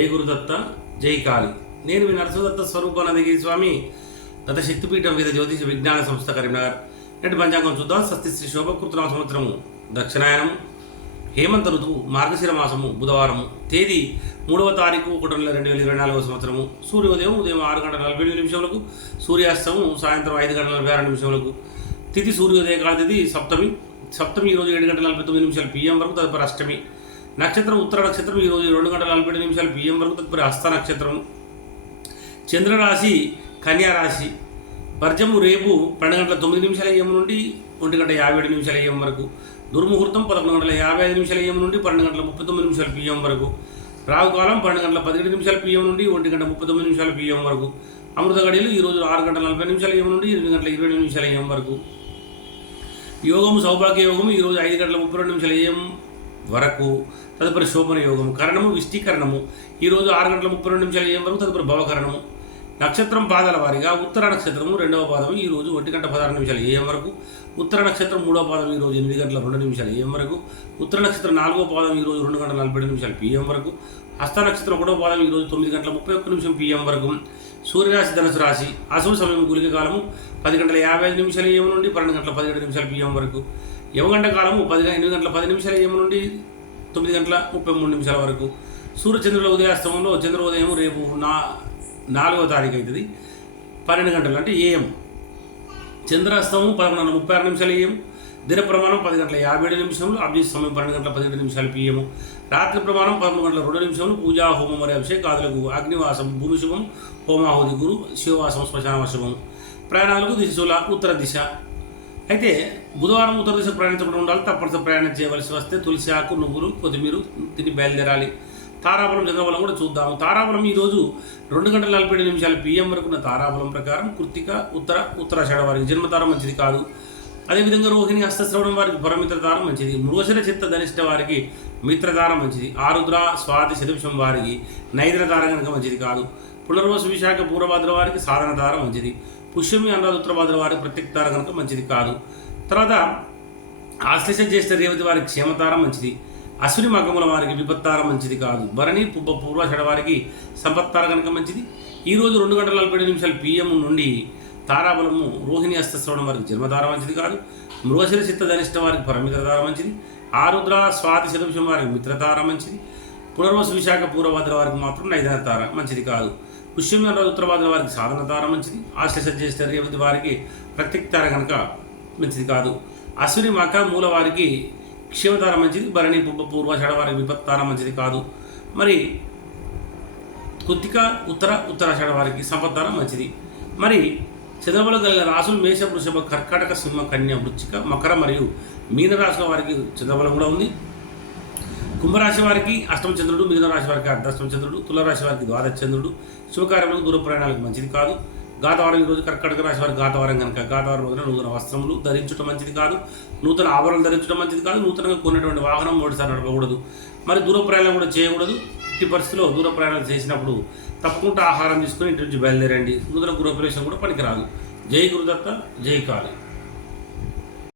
జై గురుదత్త జై కాళి. నేను మీ నరసింహదత్త స్వరూపానందగిరి స్వామి దత్త శక్తిపీఠం వివిధ జ్యోతిష విజ్ఞాన సంస్థ కరీంనగర్. నేటి పంచాంగం చూద్దాం. స్వస్తి శ్రీ శోభకృతనామ సంవత్సరము దక్షిణాయనము. హేమంత ఋతువు మార్గశిర మాసము బుధవారము. తేదీ మూడవ తారీఖు ఒకటి నెల రెండు వేల ఇరవై నాలుగవ సంవత్సరము. సూర్యోదయం ఉదయం ఆరు గంటల నలభై ఎనిమిది నిమిషములకు సూర్యాస్తమం సాయంత్రం ఐదు గంటల నలభై ఆరు నిమిషములకు. తిథి సూర్యోదయ కాల తిథి సప్తమి. సప్తమి ఈరోజు ఏడు గంటల నలభై తొమ్మిది నిమిషాలు పిఎం వరకు తదుపరి అష్టమి. నక్షత్రం ఉత్తర నక్షత్రం ఈరోజు రెండు గంటల నలభై ఏడు నిమిషాలు పిఎం వరకు తదుపరి హస్త నక్షత్రం. చంద్రరాశి కన్యారాశి భర్జము వర్జము రేపు పన్నెండు గంటల తొమ్మిది నిమిషాల ఏం నుండి ఒంటి గంట యాభై ఏడు నిమిషాల ఏం వరకు. దుర్ముహూర్తం పదకొండు గంటల యాభై ఐదు నిమిషాల ఏం నుండి పన్నెండు గంటల ముప్పై తొమ్మిది నిమిషాల పిఎం వరకు. రావుకాలం పన్నెండు గంటల పదిహేడు నిమిషాల పిఎం నుండి ఒంటి గంట ముప్పై తొమ్మిది నిమిషాల పిఎం వరకు. అమృత గడియలు ఈరోజు ఆరు గంటల నలభై నిమిషాల ఏం నుండి ఎనిమిది గంటల ఇరవై నిమిషాల ఏం వరకు. యోగము సౌభాగ్య యోగము ఈరోజు ఐదు గంటల ముప్పై రెండు నిమిషాల ఏం వరకు తదుపరి శోభన యోగము కరణము విష్టీకరణము. ఈరోజు ఆరు గంటల ముప్పై రెండు నిమిషాలు అయ్యే వరకు తదుపరి భవకరణము. నక్షత్రం పాదాల వారీగా ఉత్తర నక్షత్రము రెండవ పాదం ఈరోజు ఒంటి గంట పదహారు నిమిషాలు ఏం వరకు? ఉత్తర నక్షత్రం మూడవ పాదం ఈరోజు ఎనిమిది గంటల రెండు నిమిషాలు ఏం వరకు? ఉత్తర నక్షత్రం నాలుగో పాదం ఈరోజు రెండు గంటల నలభై నిమిషాలు పిఎం వరకు? హస్త నక్షత్రం ఒకటో పాదం ఈరోజు తొమ్మిది గంటల ముప్పై ఒక్క నిమిషం పిఎం వరకు? సూర్యరాశి ధనుసు రాశి అశుభ సమయం గులిక కాలము పది గంటల యాభై ఐదు నిమిషాలు ఏం నుండి పన్నెండు గంటల పదిహేడు నిమిషాలు పిఎం వరకు. యవగంట కాలము పది ఎనిమిది గంటల పది నిమిషాలు ఏం నుండి తొమ్మిది గంటల ముప్పై మూడు నిమిషాల వరకు. సూర్యచంద్రుల ఉదయాస్తమంలో చంద్రోదయం రేపు నా నాలుగో తారీఖు అవుతుంది. పన్నెండు గంటలు అంటే ఏఎం. చంద్రాస్తమం పదకొండు ముప్పై ఆరు నిమిషాలు ఏఎం. దిన ప్రమాణం పది గంటల యాభై ఏడు నిమిషములు అభిజిత్ సమయం పన్నెండు గంటల పదిహేడు నిమిషాలు పిఎం. రాత్రి ప్రమాణం పదమూడు గంటల రెండు నిమిషంలో పూజా హోమం మరియు అభిషేకాదులకు అగ్నివాసం భూమి శుభం హోమాహుతి గురు శివవాసం శ్మశాన శుభం ప్రయాణాలకు దిశల ఉత్తర దిశ. అయితే బుధవారం ఉత్తర దిశ ప్రయాణించకుండా ఉండాలి తప్పనిసరి ప్రయాణం చేయవలసి వస్తే తులసి ఆకు నువ్వులు కొత్తిమీర తిని బయలుదేరాలి. తారాబలం చంద్రబలం కూడా చూద్దాము. తారాబలం ఈరోజు రెండు గంటల నలభై ఏడు నిమిషాలు పిఎం వరకు ఉన్న తారాబలం ప్రకారం కృత్తిక ఉత్తర ఉత్తరాషాఢ వారికి జన్మతారం మంచిది కాదు. అదేవిధంగా రోహిణి హస్తశ్రవణం వారికి పరమిత్రతారం మంచిది. మృగశిర చిత్త ధనిష్ట వారికి మిత్రతారం మంచిది. ఆరుద్ర స్వాతి శతవిషం వారికి నైద్రతారం కనుక మంచిది కాదు. పునర్వసు విశాఖ పూర్వభాద్ర వారికి సాధనతారం మంచిది. పుష్యమి అనురాధ ఉత్తరభాద్ర వారికి ప్రత్యక్తారం కనుక మంచిది కాదు. తర్వాత ఆశ్లేష జ్యేష్ఠ రేవతి వారికి క్షేమతారం మంచిది. అశ్విని మగముల వారికి విపత్తార మంచిది కాదు. భరణి పుబ్బ పూర్వాషడ వారికి సంపత్తార కనుక మంచిది. ఈరోజు రెండు గంటల నలభై నిమిషాలు పిఎం నుండి తారాబలము రోహిణి అస్తశ్రవణం వారికి జన్మధార మంచిది కాదు. మృగశిర చిత్తధనిష్ట వారికి పరమిత్రతార మంచిది. ఆరుద్ర స్వాతి శతంశం వారికి మిత్రతార మంచిది. పునర్వసు విశాఖ పూర్వభద్ర వారికి మాత్రం నైదన తార మంచిది కాదు. పుష్యమైన అనురాధ ఉత్తరభద్ర వారికి సాధన తార మంచిది. ఆశ్లేష జ్యేష్ఠ రేవతి వారికి ప్రత్యక్తార కనుక మంచిది కాదు. అశ్విని మక మూల వారికి క్షేమతార మంచిది భరణి పూర్వాషాఢ వారికి విపత్తార మంచిది కాదు. మరి కొద్దిగా ఉత్తర ఉత్తరాషాఢ వారికి సంపత్తార మంచిది. మరి చంద్రబలు కలిగిన రాసులు మేష వృషభ కర్కాటక సింహ కన్య వృచ్చిక మకర మరియు మీనరాశుల వారికి చంద్రబలం కూడా ఉంది. కుంభరాశి వారికి అష్టమ చంద్రుడు మిథున రాశి వారికి అర్ధాష్టమ చంద్రుడు తులరాశి వారికి ద్వాదశ చంద్రుడు. శుభకార్యములకు దూర ప్రయాణాలకు మంచిది కాదు. గాతవారం ఈరోజు కర్కటక రాశి వారి గాతవారం కనుక గాతవారం రోజున నూతన వస్త్రములు ధరించడం మంచిది కాదు. నూతన ఆభరణాలు ధరించడం మంచిది కాదు. నూతనంగా కొన్నటువంటి వాహనం మూడుసార్లు నడపకూడదు. మరి దూర ప్రయాణం కూడా చేయకూడదు. ఇట్టి పరిస్థితిలో దూర ప్రయాణాలు చేసినప్పుడు తప్పకుండా ఆహారం తీసుకొని ఇంటి నుంచి బయలుదేరండి. నూతన గృహప్రవేశం కూడా పనికిరాదు. జై గురుదత్త జై కాళీ.